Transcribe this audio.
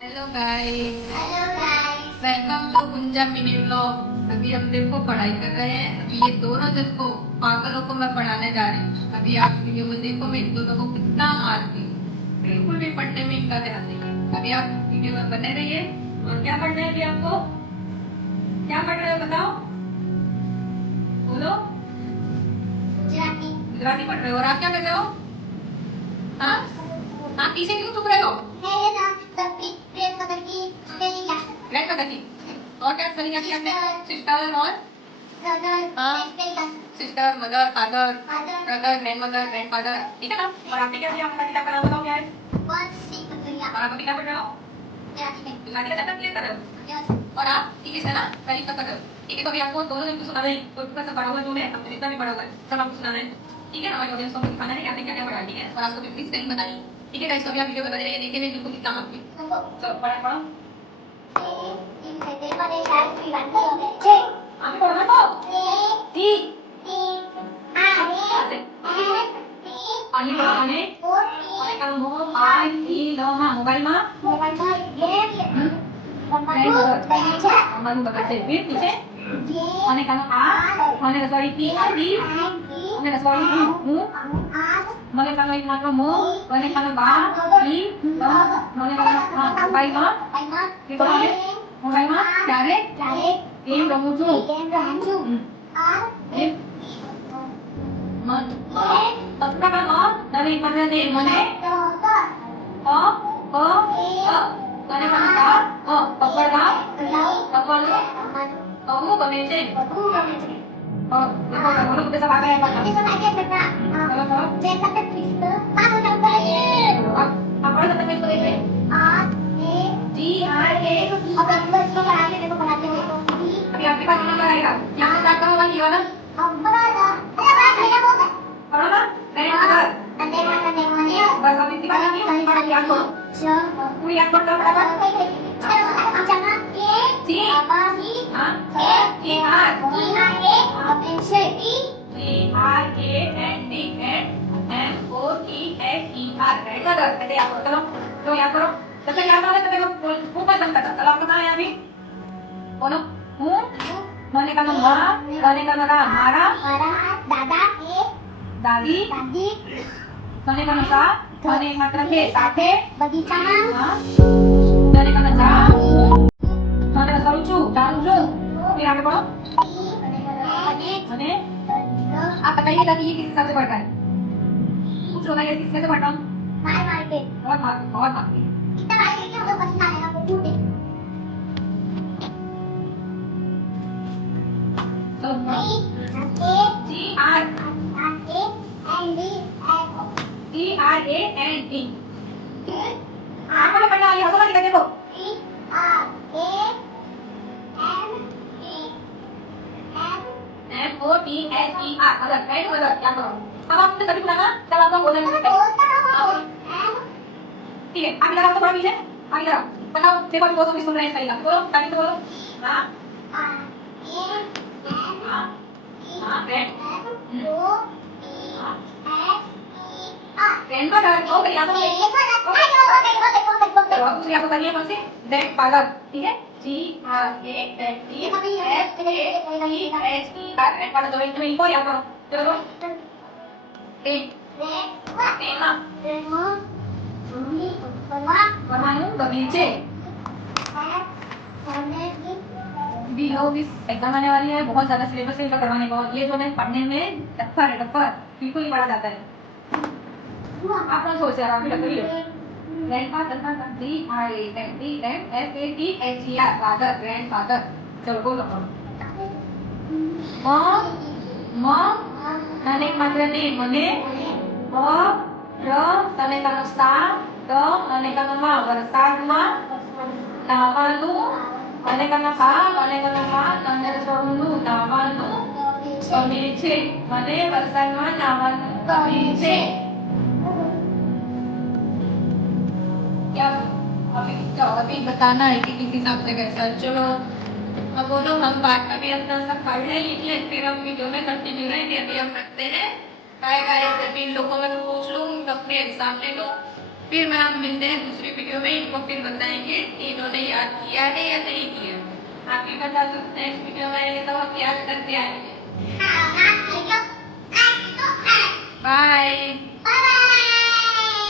Hello guys. Hello guys. Welcome to Gunja mini vlog. अभी हम देखो पढ़ाई कर रहे हैं। अभी ये दोनों जन को पागलों को मैं पढ़ाने जा रही हूँ। अभी आप वीडियो में देखो मैं इन दोनों को कितना मारती हूँ। बिल्कुल भी पढ़ने में इनका ध्यान नहीं। अभी आप वीडियो में बने रहिए। और क्या पढ़ना है अभी आपको? क्या पढ़ रहे हो बताओ? बोलो। गुजराती। गुजराती पढ़ रहे हो। और आप क्या कर रहे हो? हाँ, आप पीछे क्यों चुप रहे हो? है ना सबकी प्रेम मदर की मेरी क्या ग्रैंड मदर की। और क्या स्पेलिंग आती है आपने? सिस्टर और ब्रदर हाँ। मेरी क्या sister, mother, father, father brother, grandmother, grandfather. ठीक है ना? और आपने क्या किया? आपका किताब का नाम बताओ क्या है? वन सिक्स दुनिया और आप अभी क्या पढ़ रहे हो? गुजराती में गुजराती का चैप्टर क्लियर कर रहे हो? यस और आप इंग्लिश है ना? पहली तक कर रहे हो। ठीक है, तो अभी आपको दोनों जन को सुनाना है। कोई ऊपर से पढ़ा हुआ जो है, आपने जितना भी पढ़ा हुआ है, सब आपको सुनाना है। ठीक है? हमारे ऑडियंस को दिखाना है कि आपने क्या क्या पढ़ा। ठीक है? और आपको भी स्पेलिंग बतानी है। ठीक है गाइस, तो अभी आप वीडियो में बने रहिए। देखते हुए बिल्कुल कितना आपकी। सबको चलो पढ़ा पढ़ो। इन से तेरे वाले शायद भी बनती है छे आगे पढ़ो ना तो। टी टी आ ऐसे ए टी आगे पढ़ो। आने ओ टी आने का मोबाइल ई लो मा मोबाइल मा मोबाइल में ये नहीं बम्बू बदल बगीचा हमारी बगल से फिर नीचे ये आने का आने का सॉरी पी आर डी आने का सॉरी मु मने का एक मात्र मु मने का बा ई लो मने का मोबाइल मा ये तो आगे मोबाइल मा क्या रे गेम रमू छू ये मन तत्का का dari mana nih mana oh oh oh mana mana ka oh pokok ka pokok lu kamu pemimpin oh itu kamu bisa pakai apa kalau apa kata itu ini D I A अभी आपके पास number आएगा यहाँ से start करो one गीवाना पढ़ो ना नहीं बस अभी दिखा नहीं पढ़ो याद करो पूरी याद करो C हाँ T R G R A N D M O T H E R grandmother ऐसे याद करो चलो तो याद करो जब तक याद करोगे तब तक मुंह मत बंद करना चलो आपको कहाँ है अभी बोलो मुंह होने का नाम माँ होने का नाम हमारा दादा दादी दादी होने का नाम होने मतलब के साथे बगीचा हाँ होने का नाम होने का चालू फिर आगे बढ़ो होने आप बताइएगा कि ये किस हिसाब से पढ़ता है कुछ होगा ये किससे पढ़ रहा हूँ बहुत मार चलो G R A N D आपको तो पढ़ना आ गया होगा ना देखो M O T H E R mother right mother क्या करो अब आपने सभी सुना जब आपको बोलना है ठीक है आगे लगाओ तो थोड़ा पीछे आगे लगाओ बताओ देखो अभी बहुत सुन रहे हैं सही बोलो टाइम से बोलो हाँ हाँ हाँ ग्रैंड मदर ओ गई आप चलो अब दूसरी आपको करनी है कौन सी ग्रैंड फादर ठीक है G R A N D F A T H E R grand father तो एक इनको याद करो चलो tema परमाणु बगीचे भी लोग इस एग्जाम आने वाली है बहुत ज्यादा सिलेबस इनका करवाने का और ये जो है पढ़ने में टक्कर है टक्कर बिल्कुल नहीं पढ़ा जाता है आप कौन सोच रहे हो अभी टक्कर ही grandfather D R A N D M F A T H E R father grandfather चलो बोलो मॉम मॉम नाने मात्र ने मने Tane ka sa, to, tane ka ma, bersar ma, nama lu, tane ka na ka, tane ka na ma, tane ka lu, nama lu, pemice, mane bersar ma, nama lu, pemice. क्या अभी बताना है कि किस हिसाब से कैसा चलो अब बोलो हम बात अभी अपना सब पढ़ ले लिख ले फिर हम वीडियो में कंटिन्यू रहेंगे अभी हम रखते हैं बाय बाय सभी लोगों में पूछ लूँ अपने एग्जाम ले लो फिर मैं आप मिलते हैं दूसरी वीडियो में, इनको फिर बताएंगे कि इन्होंने याद किया है या नहीं किया। आप भी बता सकते हैं इस वीडियो में तो आप याद करके आएंगे। बाय।